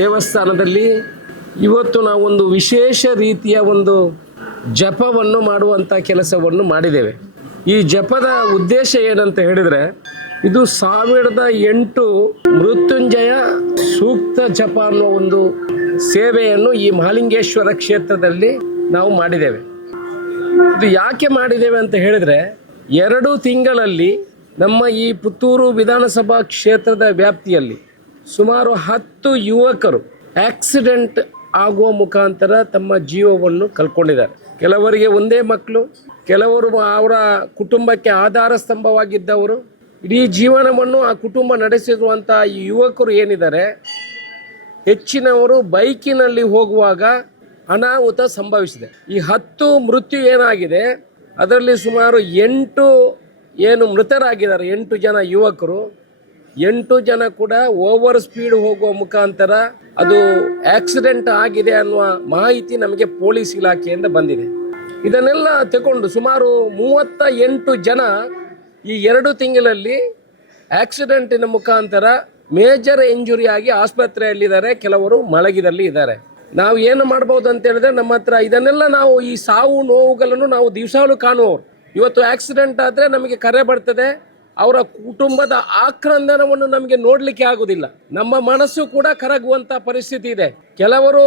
ದೇವಸ್ಥಾನದಲ್ಲಿ ಇವತ್ತು ನಾವೊಂದು ವಿಶೇಷ ರೀತಿಯ ಒಂದು ಜಪವನ್ನು ಮಾಡುವಂಥ ಕೆಲಸವನ್ನು ಮಾಡಿದ್ದೇವೆ. ಈ ಜಪದ ಉದ್ದೇಶ ಏನಂತ ಹೇಳಿದರೆ, ಇದು 1008 ಮೃತ್ಯುಂಜಯ ಸೂಕ್ತ ಜಪ ಅನ್ನೋ ಒಂದು ಸೇವೆಯನ್ನು ಈ ಮಹಾಲಿಂಗೇಶ್ವರ ಕ್ಷೇತ್ರದಲ್ಲಿ ನಾವು ಮಾಡಿದ್ದೇವೆ. ಇದು ಯಾಕೆ ಮಾಡಿದ್ದೇವೆ ಅಂತ ಹೇಳಿದರೆ, 2 ತಿಂಗಳಲ್ಲಿ ನಮ್ಮ ಈ ಪುತ್ತೂರು ವಿಧಾನಸಭಾ ಕ್ಷೇತ್ರದ ವ್ಯಾಪ್ತಿಯಲ್ಲಿ ಸುಮಾರು 10 ಯುವಕರು ಆಕ್ಸಿಡೆಂಟ್ ಆಗುವ ಮುಖಾಂತರ ತಮ್ಮ ಜೀವವನ್ನು ಕಳ್ಕೊಂಡಿದ್ದಾರೆ. ಕೆಲವರಿಗೆ ಒಂದೇ ಮಕ್ಕಳು, ಕೆಲವರು ಅವರ ಕುಟುಂಬಕ್ಕೆ ಆಧಾರ ಸ್ತಂಭವಾಗಿದ್ದವರು. ಇಡೀ ಜೀವನವನ್ನು ಆ ಕುಟುಂಬ ನಡೆಸಿರುವಂಥ ಈ ಯುವಕರು ಏನಿದ್ದಾರೆ, ಹೆಚ್ಚಿನವರು ಬೈಕಿನಲ್ಲಿ ಹೋಗುವಾಗ ಅನಾಹುತ ಸಂಭವಿಸಿದೆ. ಈ 10 ಮೃತ್ಯು ಏನಾಗಿದೆ, ಅದರಲ್ಲಿ ಸುಮಾರು 8 ಏನು ಮೃತರಾಗಿದ್ದಾರೆ. 8 ಜನ ಯುವಕರು, 8 ಜನ ಕೂಡ ಓವರ್ ಸ್ಪೀಡ್ ಹೋಗುವ ಮುಖಾಂತರ ಅದು ಆಕ್ಸಿಡೆಂಟ್ ಆಗಿದೆ ಅನ್ನುವ ಮಾಹಿತಿ ನಮಗೆ ಪೊಲೀಸ್ ಇಲಾಖೆಯಿಂದ ಬಂದಿದೆ. ಇದನ್ನೆಲ್ಲ ತಗೊಂಡು ಸುಮಾರು 38 ಜನ ಈ 2 ತಿಂಗಳಲ್ಲಿ ಆಕ್ಸಿಡೆಂಟಿನ ಮುಖಾಂತರ ಮೇಜರ್ ಇಂಜುರಿ ಆಗಿ ಆಸ್ಪತ್ರೆಯಲ್ಲಿದ್ದಾರೆ, ಕೆಲವರು ಮಲಗಿದಲ್ಲಿ ಇದ್ದಾರೆ. ನಾವು ಏನು ಮಾಡ್ಬೋದು ಅಂತ ಹೇಳಿದ್ರೆ, ನಮ್ಮ ಹತ್ರ ಇದನ್ನೆಲ್ಲ ನಾವು ಈ ಸಾವು ನೋವುಗಳನ್ನು ನಾವು ದಿವಸಾಲು ಕಾಣುವವರು. ಇವತ್ತು ಆಕ್ಸಿಡೆಂಟ್ ಆದರೆ ನಮಗೆ ಕರೆ ಬರ್ತದೆ, ಅವರ ಕುಟುಂಬದ ಆಕ್ರಂದನವನ್ನು ನಮಗೆ ನೋಡಲಿಕ್ಕೆ ಆಗುವುದಿಲ್ಲ. ನಮ್ಮ ಮನಸ್ಸು ಕೂಡ ಕರಗುವಂಥ ಪರಿಸ್ಥಿತಿ ಇದೆ. ಕೆಲವರು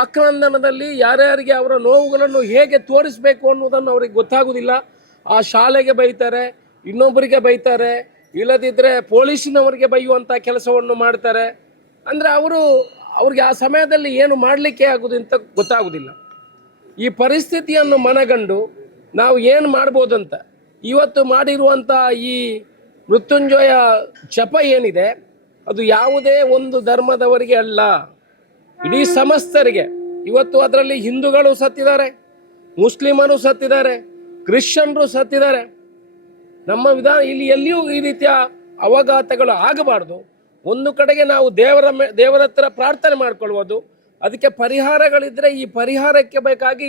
ಆಕ್ರಂದನದಲ್ಲಿ ಯಾರ್ಯಾರಿಗೆ ಅವರ ನೋವುಗಳನ್ನು ಹೇಗೆ ತೋರಿಸಬೇಕು ಅನ್ನೋದನ್ನು ಅವ್ರಿಗೆ ಗೊತ್ತಾಗುವುದಿಲ್ಲ. ಆ ಶಾಲೆಗೆ ಬೈತಾರೆ, ಇನ್ನೊಬ್ಬರಿಗೆ ಬೈತಾರೆ, ಇಲ್ಲದಿದ್ದರೆ ಪೊಲೀಸಿನವರಿಗೆ ಬೈಯುವಂಥ ಕೆಲಸವನ್ನು ಮಾಡ್ತಾರೆ. ಅಂದರೆ ಅವ್ರಿಗೆ ಆ ಸಮಯದಲ್ಲಿ ಏನು ಮಾಡಲಿಕ್ಕೆ ಆಗುವುದು ಅಂತ ಗೊತ್ತಾಗುವುದಿಲ್ಲ. ಈ ಪರಿಸ್ಥಿತಿಯನ್ನು ಮನಗಂಡು ನಾವು ಏನು ಮಾಡ್ಬೋದಂತ ಇವತ್ತು ಮಾಡಿರುವಂಥ ಈ ಮೃತ್ಯುಂಜಯ ಜಪ ಏನಿದೆ, ಅದು ಯಾವುದೇ ಒಂದು ಧರ್ಮದವರಿಗೆ ಅಲ್ಲ, ಇಡೀ ಸಮಸ್ತರಿಗೆ. ಇವತ್ತು ಅದರಲ್ಲಿ ಹಿಂದೂಗಳು ಸತ್ತಿದ್ದಾರೆ, ಮುಸ್ಲಿಮರು ಸತ್ತಿದ್ದಾರೆ, ಕ್ರಿಶ್ಚಿಯನ್ರು ಸತ್ತಿದ್ದಾರೆ. ನಮ್ಮ ಇಲ್ಲಿ ಎಲ್ಲಿಯೂ ಈ ರೀತಿಯ ಅವಘಾತಗಳು ಆಗಬಾರ್ದು. ಒಂದು ಕಡೆಗೆ ನಾವು ದೇವರ ಹತ್ರ ಪ್ರಾರ್ಥನೆ ಮಾಡ್ಕೊಳ್ಬೋದು, ಅದಕ್ಕೆ ಪರಿಹಾರಗಳಿದ್ದರೆ ಈ ಪರಿಹಾರಕ್ಕೆ ಬೇಕಾಗಿ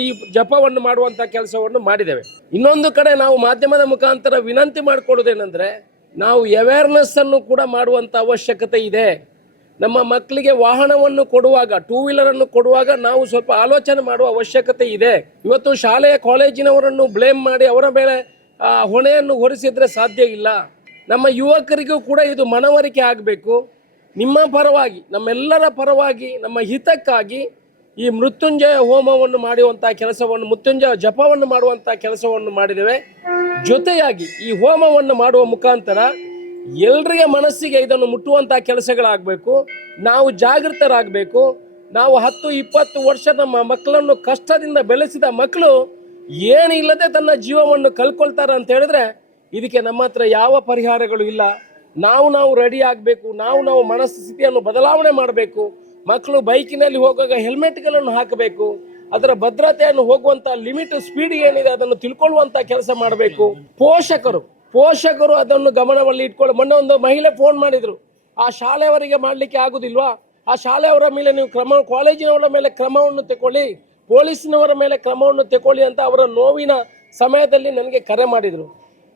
ಈ ಜಪವನ್ನು ಮಾಡುವಂಥ ಕೆಲಸವನ್ನು ಮಾಡಿದ್ದೇವೆ. ಇನ್ನೊಂದು ಕಡೆ ನಾವು ಮಾಧ್ಯಮದ ಮುಖಾಂತರ ವಿನಂತಿ ಮಾಡಿಕೊಳ್ಳೋದೇನೆಂದರೆ, ನಾವು ಅವೇರ್ನೆಸ್ಸನ್ನು ಕೂಡ ಮಾಡುವಂಥ ಅವಶ್ಯಕತೆ ಇದೆ. ನಮ್ಮ ಮಕ್ಕಳಿಗೆ ವಾಹನವನ್ನು ಕೊಡುವಾಗ, 2 ವೀಲರನ್ನು ಕೊಡುವಾಗ ನಾವು ಸ್ವಲ್ಪ ಆಲೋಚನೆ ಮಾಡುವ ಅವಶ್ಯಕತೆ ಇದೆ. ಇವತ್ತು ಶಾಲೆಯ ಕಾಲೇಜಿನವರನ್ನು ಬ್ಲೇಮ್ ಮಾಡಿ ಅವರ ಮೇಲೆ ಹೊಣೆಯನ್ನು ಹೊರಿಸಿದರೆ ಸಾಧ್ಯ ಇಲ್ಲ. ನಮ್ಮ ಯುವಕರಿಗೂ ಕೂಡ ಇದು ಮನವರಿಕೆ ಆಗಬೇಕು. ನಿಮ್ಮ ಪರವಾಗಿ, ನಮ್ಮೆಲ್ಲರ ಪರವಾಗಿ, ನಮ್ಮ ಹಿತಕ್ಕಾಗಿ ಈ ಮೃತ್ಯುಂಜಯ ಹೋಮವನ್ನು ಮಾಡುವಂಥ ಕೆಲಸವನ್ನು, ಮೃತ್ಯುಂಜಯ ಜಪವನ್ನು ಮಾಡುವಂಥ ಕೆಲಸವನ್ನು ಮಾಡಿದ್ದೇವೆ. ಜೊತೆಯಾಗಿ ಈ ಹೋಮವನ್ನು ಮಾಡುವ ಮುಖಾಂತರ ಎಲ್ಲರಿಗೆ ಮನಸ್ಸಿಗೆ ಇದನ್ನು ಮುಟ್ಟುವಂಥ ಕೆಲಸಗಳಾಗಬೇಕು. ನಾವು ಜಾಗೃತರಾಗಬೇಕು. ನಾವು 10-20 ವರ್ಷ ನಮ್ಮ ಮಕ್ಕಳನ್ನು ಕಷ್ಟದಿಂದ ಬೆಳೆಸಿದ ಮಕ್ಕಳು ಏನಿಲ್ಲದೆ ತನ್ನ ಜೀವವನ್ನು ಕಳ್ಕೊಳ್ತಾರೆ ಅಂತ ಹೇಳಿದ್ರೆ, ಇದಕ್ಕೆ ನಮ್ಮ ಹತ್ರ ಯಾವ ಪರಿಹಾರಗಳು ಇಲ್ಲ. ನಾವು ರೆಡಿ ಆಗಬೇಕು. ನಾವು ಮನಸ್ಥಿತಿಯನ್ನು ಬದಲಾವಣೆ ಮಾಡಬೇಕು. ಮಕ್ಕಳು ಬೈಕಿನಲ್ಲಿ ಹೋಗುವಾಗ ಹೆಲ್ಮೆಟ್ಗಳನ್ನು ಹಾಕಬೇಕು. ಅದರ ಭದ್ರತೆಯನ್ನು, ಹೋಗುವಂಥ ಲಿಮಿಟ್ ಸ್ಪೀಡ್ ಏನಿದೆ ಅದನ್ನು ತಿಳ್ಕೊಳ್ಳುವಂಥ ಕೆಲಸ ಮಾಡಬೇಕು. ಪೋಷಕರು ಅದನ್ನು ಗಮನದಲ್ಲಿ ಇಟ್ಕೊಳ್ಳಿ. ಮೊನ್ನೆ ಒಂದು ಮಹಿಳೆ ಫೋನ್ ಮಾಡಿದ್ರು, ಆ ಶಾಲೆಯವರಿಗೆ ಮಾಡಲಿಕ್ಕೆ ಆಗುದಿಲ್ವಾ, ಆ ಶಾಲೆಯವರ ಮೇಲೆ ನೀವು ಕಾಲೇಜಿನವರ ಮೇಲೆ ಕ್ರಮವನ್ನು ತಗೊಳ್ಳಿ, ಪೊಲೀಸಿನವರ ಮೇಲೆ ಕ್ರಮವನ್ನು ತಗೊಳ್ಳಿ ಅಂತ ಅವರ ನೋವಿನ ಸಮಯದಲ್ಲಿ ನನಗೆ ಕರೆ ಮಾಡಿದರು.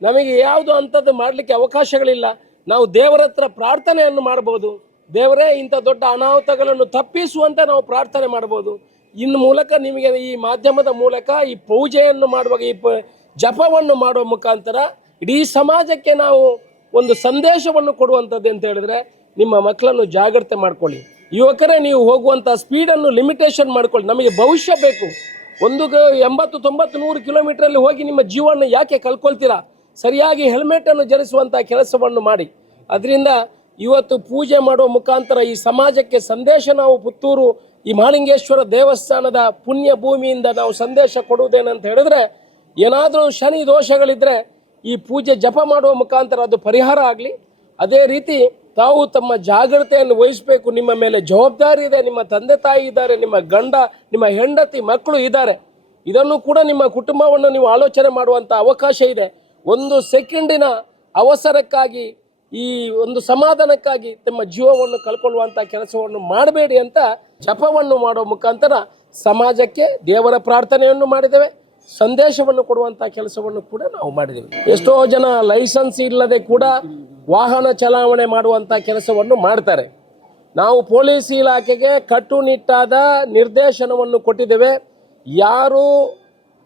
ನಮಗೆ ಯಾವುದು ಅಂಥದ್ದು ಮಾಡಲಿಕ್ಕೆ ಅವಕಾಶಗಳಿಲ್ಲ. ನಾವು ದೇವರ ಹತ್ರ ಪ್ರಾರ್ಥನೆಯನ್ನು ಮಾಡ್ಬೋದು. ದೇವರೇ ಇಂಥ ದೊಡ್ಡ ಅನಾಹುತಗಳನ್ನು ತಪ್ಪಿಸುವಂತೆ ನಾವು ಪ್ರಾರ್ಥನೆ ಮಾಡ್ಬೋದು. ಇನ್ನು ಮೂಲಕ ನಿಮಗೆ ಈ ಮಾಧ್ಯಮದ ಮೂಲಕ ಈ ಪೂಜೆಯನ್ನು ಮಾಡುವಾಗ, ಈ ಜಪವನ್ನು ಮಾಡುವ ಮುಖಾಂತರ ಇಡೀ ಸಮಾಜಕ್ಕೆ ನಾವು ಒಂದು ಸಂದೇಶವನ್ನು ಕೊಡುವಂಥದ್ದು ಅಂತ ಹೇಳಿದ್ರೆ, ನಿಮ್ಮ ಮಕ್ಕಳನ್ನು ಜಾಗ್ರತೆ ಮಾಡ್ಕೊಳ್ಳಿ. ಯುವಕರೇ, ನೀವು ಹೋಗುವಂಥ ಸ್ಪೀಡನ್ನು ಲಿಮಿಟೇಷನ್ ಮಾಡ್ಕೊಳ್ಳಿ. ನಮಗೆ ಭವಿಷ್ಯ ಬೇಕು. 80, 90, 100 ಕಿಲೋಮೀಟ್ರಲ್ಲಿ ಹೋಗಿ ನಿಮ್ಮ ಜೀವನ ಯಾಕೆ ಕಳ್ಕೊಳ್ತೀರಾ? ಸರಿಯಾಗಿ ಹೆಲ್ಮೆಟನ್ನು ಧರಿಸುವಂಥ ಕೆಲಸವನ್ನು ಮಾಡಿ. ಅದರಿಂದ ಇವತ್ತು ಪೂಜೆ ಮಾಡುವ ಮುಖಾಂತರ ಈ ಸಮಾಜಕ್ಕೆ ಸಂದೇಶ, ನಾವು ಪುತ್ತೂರು ಈ ಮಹಾಲಿಂಗೇಶ್ವರ ದೇವಸ್ಥಾನದ ಪುಣ್ಯ ಭೂಮಿಯಿಂದ ನಾವು ಸಂದೇಶ ಕೊಡುವುದೇನಂತ ಹೇಳಿದ್ರೆ, ಏನಾದರೂ ಶನಿ ದೋಷಗಳಿದ್ದರೆ ಈ ಪೂಜೆ ಜಪ ಮಾಡುವ ಮುಖಾಂತರ ಅದು ಪರಿಹಾರ ಆಗಲಿ. ಅದೇ ರೀತಿ ತಾವು ತಮ್ಮ ಜಾಗ್ರತೆಯನ್ನು ವಹಿಸಬೇಕು. ನಿಮ್ಮ ಮೇಲೆ ಜವಾಬ್ದಾರಿ ಇದೆ. ನಿಮ್ಮ ತಂದೆ ತಾಯಿ ಇದ್ದಾರೆ, ನಿಮ್ಮ ಗಂಡ, ನಿಮ್ಮ ಹೆಂಡತಿ, ಮಕ್ಕಳು ಇದ್ದಾರೆ. ಇದನ್ನು ಕೂಡ ನಿಮ್ಮ ಕುಟುಂಬವನ್ನು ನೀವು ಆಲೋಚನೆ ಮಾಡುವಂಥ ಅವಕಾಶ ಇದೆ. 1 ಸೆಕೆಂಡಿನ ಅವಸರಕ್ಕಾಗಿ, ಈ ಒಂದು ಸಮಾಧಾನಕ್ಕಾಗಿ ತಮ್ಮ ಜೀವವನ್ನು ಕಳ್ಕೊಳ್ಳುವಂಥ ಕೆಲಸವನ್ನು ಮಾಡಬೇಡಿ ಅಂತ ಜಪವನ್ನು ಮಾಡುವ ಮುಖಾಂತರ ಸಮಾಜಕ್ಕೆ ದೇವರ ಪ್ರಾರ್ಥನೆಯನ್ನು ಮಾಡಿದ್ದೇವೆ. ಸಂದೇಶವನ್ನು ಕೊಡುವಂಥ ಕೆಲಸವನ್ನು ಕೂಡ ನಾವು ಮಾಡಿದ್ದೇವೆ. ಎಷ್ಟೋ ಜನ ಲೈಸೆನ್ಸ್ ಇಲ್ಲದೆ ಕೂಡ ವಾಹನ ಚಲಾವಣೆ ಮಾಡುವಂಥ ಕೆಲಸವನ್ನು ಮಾಡ್ತಾರೆ. ನಾವು ಪೊಲೀಸ್ ಇಲಾಖೆಗೆ ಕಟ್ಟುನಿಟ್ಟಾದ ನಿರ್ದೇಶನವನ್ನು ಕೊಟ್ಟಿದ್ದೇವೆ. ಯಾರು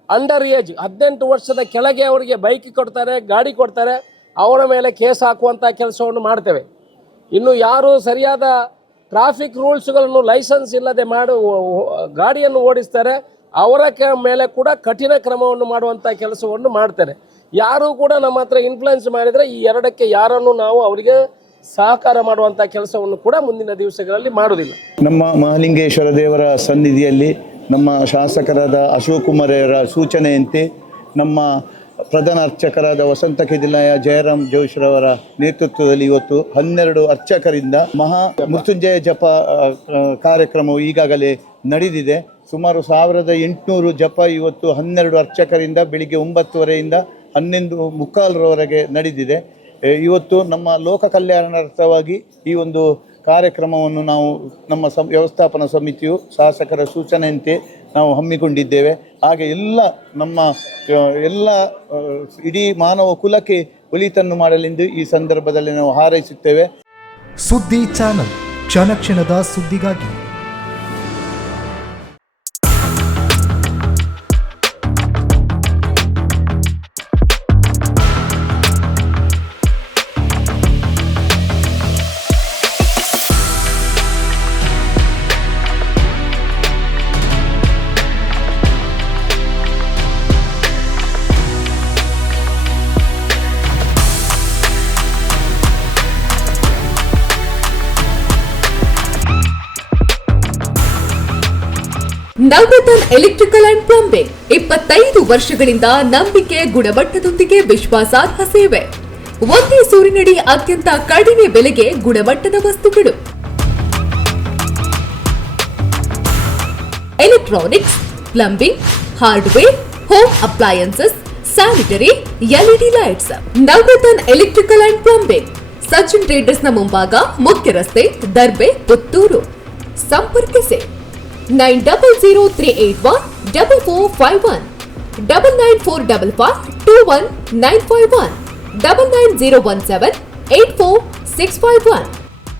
ಅಂಡರ್ ಏಜ್ 18 ವರ್ಷದ ಕೆಳಗೆ ಅವರಿಗೆ ಬೈಕ್ ಕೊಡ್ತಾರೆ, ಗಾಡಿ ಕೊಡ್ತಾರೆ, ಅವರ ಮೇಲೆ ಕೇಸ್ ಹಾಕುವಂಥ ಕೆಲಸವನ್ನು ಮಾಡ್ತೇವೆ. ಇನ್ನು ಯಾರು ಸರಿಯಾದ ಟ್ರಾಫಿಕ್ ರೂಲ್ಸ್ಗಳನ್ನು ಲೈಸೆನ್ಸ್ ಇಲ್ಲದೆ ಗಾಡಿಯನ್ನು ಓಡಿಸ್ತಾರೆ ಅವರ ಮೇಲೆ ಕೂಡ ಕಠಿಣ ಕ್ರಮವನ್ನು ಮಾಡುವಂಥ ಕೆಲಸವನ್ನು ಮಾಡ್ತಾರೆ. ಯಾರು ಕೂಡ ನಮ್ಮ ಹತ್ರ ಇನ್ಫ್ಲುಯೆನ್ಸ್ ಮಾಡಿದರೆ ಈ ಎರಡಕ್ಕೆ ಯಾರನ್ನು ನಾವು ಅವರಿಗೆ ಸಹಕಾರ ಮಾಡುವಂಥ ಕೆಲಸವನ್ನು ಕೂಡ ಮುಂದಿನ ದಿವಸಗಳಲ್ಲಿ ಮಾಡುವುದಿಲ್ಲ. ನಮ್ಮ ಮಹಾಲಿಂಗೇಶ್ವರ ದೇವರ ಸನ್ನಿಧಿಯಲ್ಲಿ ನಮ್ಮ ಶಾಸಕರಾದ ಅಶೋಕ್ ಕುಮಾರರ ಸೂಚನೆಯಂತೆ ನಮ್ಮ ಪ್ರಧಾನ ಅರ್ಚಕರಾದ ವಸಂತ ಕೆದಿಲಾಯ ಜಯರಾಮ್ ಜೋಶ್ರವರ ನೇತೃತ್ವದಲ್ಲಿ ಇವತ್ತು 12 ಅರ್ಚಕರಿಂದ ಮಹಾ ಮೃತ್ಯುಂಜಯ ಜಪ ಕಾರ್ಯಕ್ರಮವು ಈಗಾಗಲೇ ನಡೆದಿದೆ. ಸುಮಾರು 1800 ಜಪ ಇವತ್ತು 12 ಅರ್ಚಕರಿಂದ ಬೆಳಿಗ್ಗೆ 9:30ರಿಂದ 11:45ರವರೆಗೆ ನಡೆದಿದೆ. ಇವತ್ತು ನಮ್ಮ ಲೋಕ ಕಲ್ಯಾಣಾರ್ಥವಾಗಿ ಈ ಒಂದು ಕಾರ್ಯಕ್ರಮವನ್ನು ನಾವು ನಮ್ಮ ವ್ಯವಸ್ಥಾಪನಾ ಸಮಿತಿಯು ಶಾಸಕರ ಸೂಚನೆಯಂತೆ ನಾವು ಹಮ್ಮಿಕೊಂಡಿದ್ದೇವೆ. ಹಾಗೆ ನಮ್ಮ ಇಡೀ ಮಾನವ ಕುಲಕ್ಕೆ ಒಳಿತನ್ನು ಮಾಡಲೆಂದು ಈ ಸಂದರ್ಭದಲ್ಲಿ ನಾವು ಹಾರೈಸುತ್ತೇವೆ. ಸುದ್ದಿ ಚಾನಲ್, ಕ್ಷಣ ಕ್ಷಣದ ಸುದ್ದಿಗಾಗಿ. ನವರತ್ನ ಎಲೆಕ್ಟ್ರಿಕಲ್ ಅಂಡ್ ಪ್ಲಂಬಿಂಗ್ 25 ವರ್ಷಗಳಿಂದ ನಂಬಿಕೆ, ಗುಣಮಟ್ಟದೊಂದಿಗೆ ವಿಶ್ವಾಸಾರ್ಹ ಸೇವೆ. ಒಂದೇ ಸೂರಿನಡಿ ಅತ್ಯಂತ ಕಡಿಮೆ ಬೆಲೆಗೆ ಗುಣಮಟ್ಟದ ವಸ್ತುಗಳು. Electronics, plumbing, hardware, home appliances, sanitary, LED lights. Navaratna electrical and plumbing, Sachin ಟ್ರೇಡರ್ಸ್ನ ಮುಂಭಾಗ, ಮುಖ್ಯ ರಸ್ತೆ, ದರ್ಬೆ, ಪುತ್ತೂರು. ಸಂಪರ್ಕಿಸಿ 9003814451 9945521951 990178461.